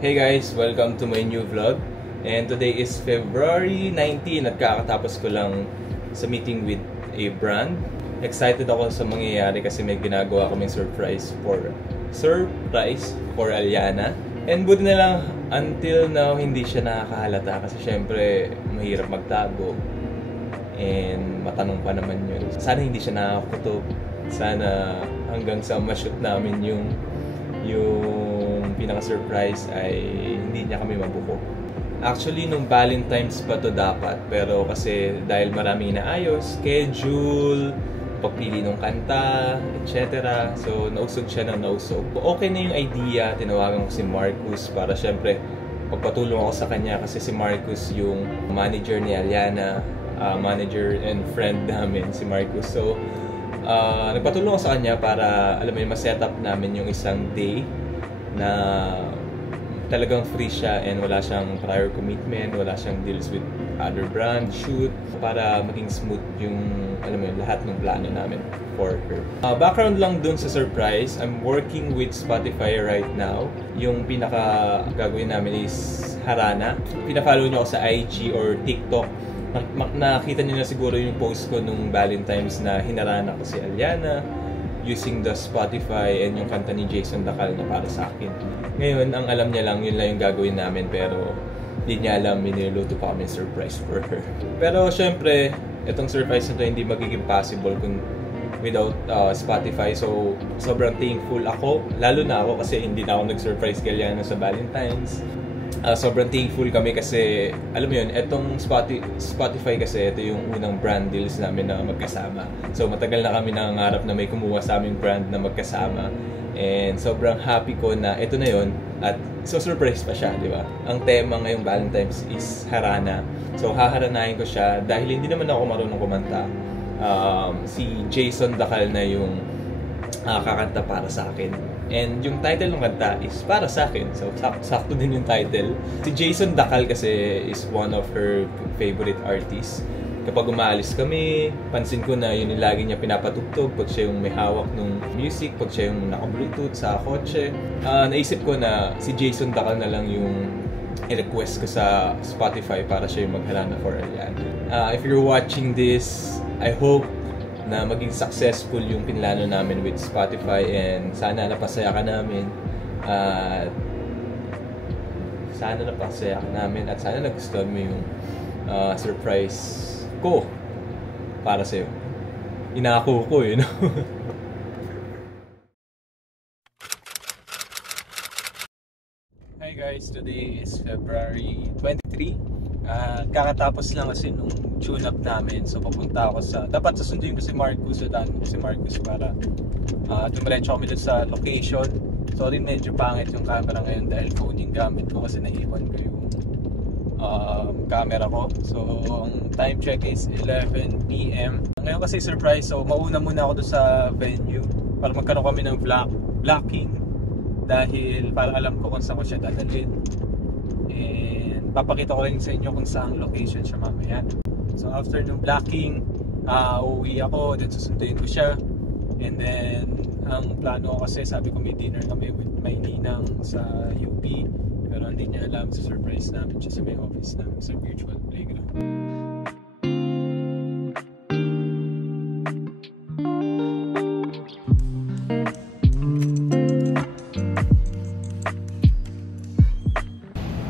Hey guys, welcome to my new vlog. And today is February 19 at kakatapos ko lang sa meeting with a brand. Excited ako sa mangyayari kasi may ginagawa kaming surprise for Aliana. And buti na lang until now hindi siya nakakahalata kasi syempre mahirap magtago. And matanong pa naman yun. Sana hindi siya nakakakutob. Sana hanggang sa ma-shoot namin yung pinaka-surprise ay hindi niya kami mabuko. Actually, nung Valentine's pa to dapat. Pero kasi dahil maraming inaayos, schedule, pagpili ng kanta, etc. So, nausog siya ng nausog. Okay na yung idea. Tinawagan ko si Marcus para syempre pagpatulong ako sa kanya kasi si Marcus yung manager ni Aliana, manager and friend namin, si Marcus. So, nagpatulong ako sa kanya para alam mo yun, ma-set up namin yung isang day na talagang free siya and wala siyang prior commitment, wala siyang deals with other brand, shoot, para maging smooth yung alam mo yun, lahat ng plano namin for her. Background lang dun sa surprise, I'm working with Spotify right now. Yung pinaka gagawin namin is Harana. Pina-follow niyo ako sa IG or TikTok. Nakita niyo na siguro yung post ko nung Valentine's na hinarana ko si Aliana using the Spotify and yung kanta ni Jason Dacal na para sa akin. Ngayon, ang alam niya lang, yun lang yung gagawin namin pero hindi niya alam, niluluto pa kami surprise for her. Pero syempre, itong surprise na to hindi magiging possible kung without Spotify. So, sobrang thankful ako, lalo na ako kasi hindi na ako nag-surprise kay Aliana sa Valentine's. Sobrang thankful kami kasi, alam mo yun, etong Spotify kasi, ito yung unang brand deals namin na magkasama. So, matagal na kami nangangarap na may kumuha sa aming brand na magkasama. And sobrang happy ko na ito na yun. At so, surprise pa siya, di ba? Ang tema ngayong Valentine's is Harana. So, haharanahin ko siya dahil hindi naman ako marunong kumanta. Si Jason Dacal na yung kakanta para sa akin. And yung title ng kanta is para sa akin. So, sakto din yung title. Si Jason Dacal kasi is one of her favorite artists. Kapag umaalis kami, pansin ko na yun yung lagi niya pinapatugtog pag siya yung may hawak ng music, pag siya yung naka-bluetooth sa kotse. Naisip ko na si Jason Dacal na lang yung i-request ko sa Spotify para siya yung maghalana for Aliana. If you're watching this, I hope na maging successful yung pinlano namin with Spotify and sana napasaya ka namin at sana nagustuhan mo yung surprise ko para sa'yo. Inako ko no? Hi guys, today is February 23. Kakatapos lang kasi nung tune-up namin. So papunta ako dapat sasunduin ko si Marcus, para dumiretso kami doon sa location. Sorry, medyo pangit yung camera ngayon dahil phone yung gamit ko kasi naiwan ko yung camera ko. So ang time check is 11 PM. Ngayon kasi surprise, so mauna muna ako doon sa venue para magkaroon kami ng blocking dahil para alam ko kung saan ko siya dadalhin. And papakita ko rin sa inyo kung saan location siya mamaya. So after nung blocking, uuwi ako, then susunduin ko siya. And then ang plano ko kasi sabi ko may dinner kami with my ninang sa UP. Pero hindi niya alam, sa surprise namin siya sa may office namin sa virtual playground.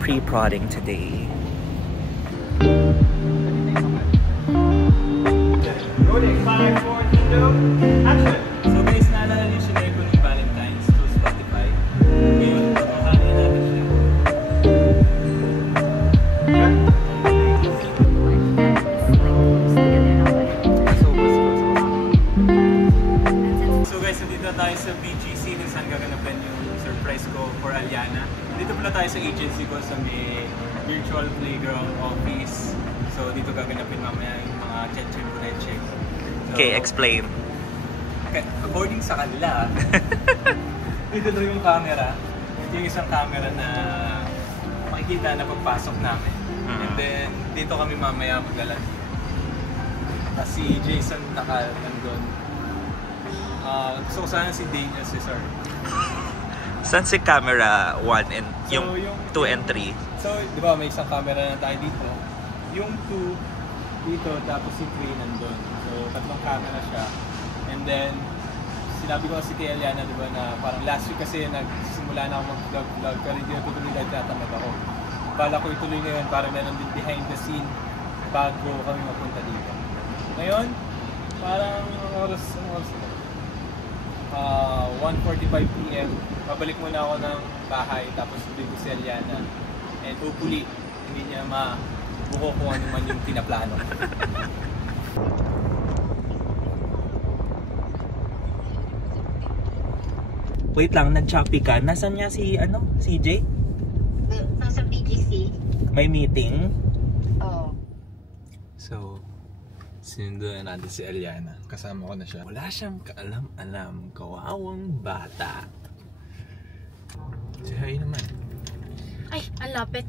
Pre-prodding today. Rolling 5, 4, 3, 2, action! So guys, naalala niyo siya ko ng Valentine's to Spotify. Ngayon, hahanin natin siya. So guys, nandito na tayo sa BGC kung saan gaganapin yung surprise ko for Aliana. Dito pala tayo sa agency ko sa may virtual playground office. So dito gaganapin mamaya yung mga check. So, Okay, explain. Okay, according sa kanila, dito daw yung camera. Ito yung isang camera na makikita na pagpasok namin. And then dito kami mamaya maglalag. Si Jason Dacal nandun. Gusto ko sana si Daniel Cesar. Saan si camera 1 and So, yung 2 and 3? So, di ba may isang camera na tayo dito. Yung 2 dito, tapos si 3 nandun. So, tatlong camera siya. And then, sinabi ko kasi kay Eliana, di ba, na parang last week kasi nagsimula na ako mag-vlog, pero hindi na tutuloy dahil tinatamad ako. Bala ko ituloy ngayon para meron din behind the scene bago kami mapunta dito. Ngayon, parang oras na? 1:45 PM. Babalik muna ako ng bahay, tapos hindi ko si Eliana. And hopefully, hindi niya mabuko kung ano man yung pinaplano. Wait lang, nag-choppy ka. Nasaan niya si, CJ? Nasa BGC. May meeting? Oo. So, sinundo na natin si Eliana. Kasama ko na siya. Wala siyang kaalam-alam, kawawang bata. Si hi naman. Ay, ang lapit.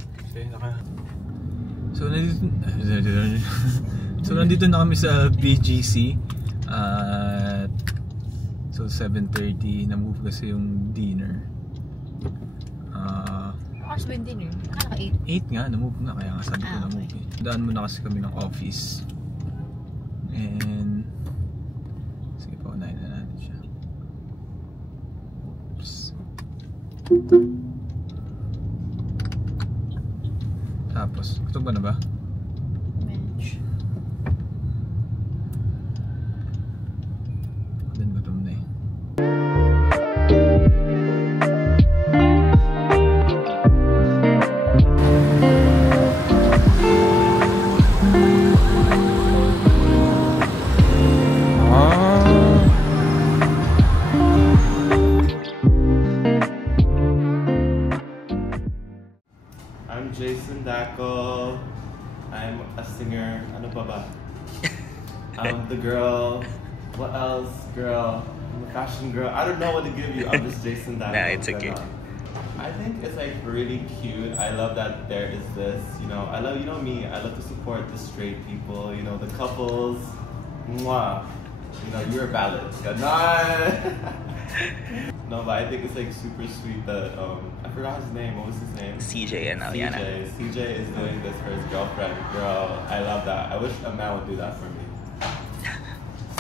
So, nandito na kami sa BGC. At so 7:30 na-move kasi yung dinner. Oras ba yung dinner? Akala ka 8 nga, na-move nga. Kaya nga sabi ko na-move. Okay. Daan muna kasi kami ng office. And sige pa, unahin na natin siya. Oops. Tapos, ito ba na ba? bench. Then bottom na eh. I'm Jason Daco. I'm a singer. Ano pa ba? I'm the girl. What else, girl? I'm a fashion girl. I don't know what to give you. I'm just Jason Daco. Nah, it's okay. I think it's like really cute. I love that there is this, I love, me, I love to support the straight people, the couples. Mwah. You're a ballad. No, but I think it's like super sweet that, I forgot his name. What was his name? CJ and Eliana. CJ is doing this for his girlfriend. Girl, I love that. I wish a man would do that for me.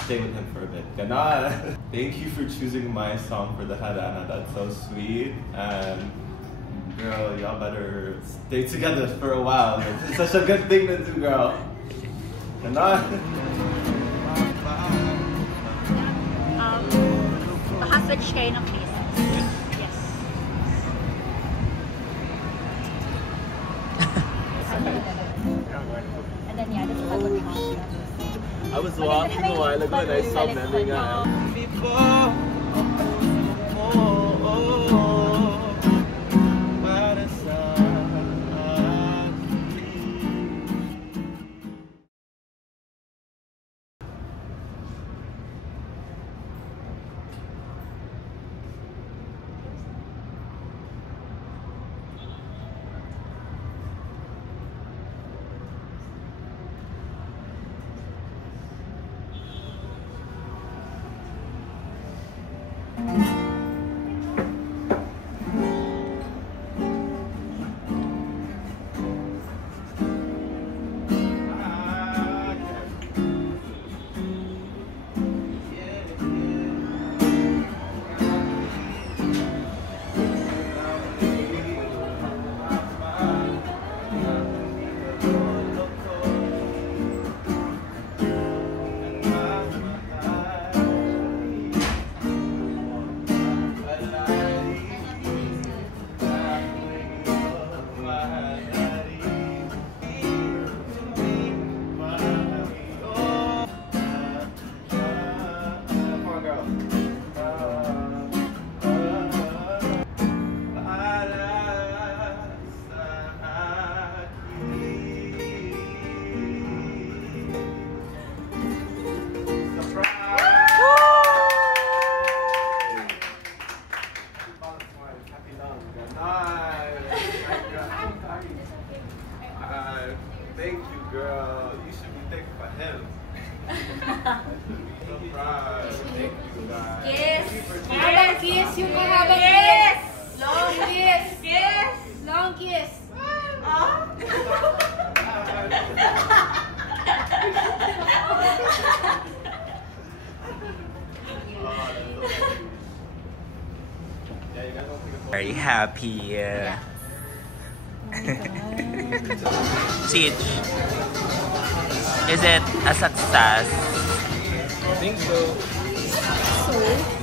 Stay with him for a bit. Ganon. Thank you for choosing my song for the Harana. That's so sweet. And girl, y'all better stay together for a while. It's such a good thing to do, girl. Ganon. Baka switch kayo ng places. Yes. And then yeah, this is how good I was walking a while ago and I saw Melinga. very happy. Yeah. Siege, is it a success? I think so. So,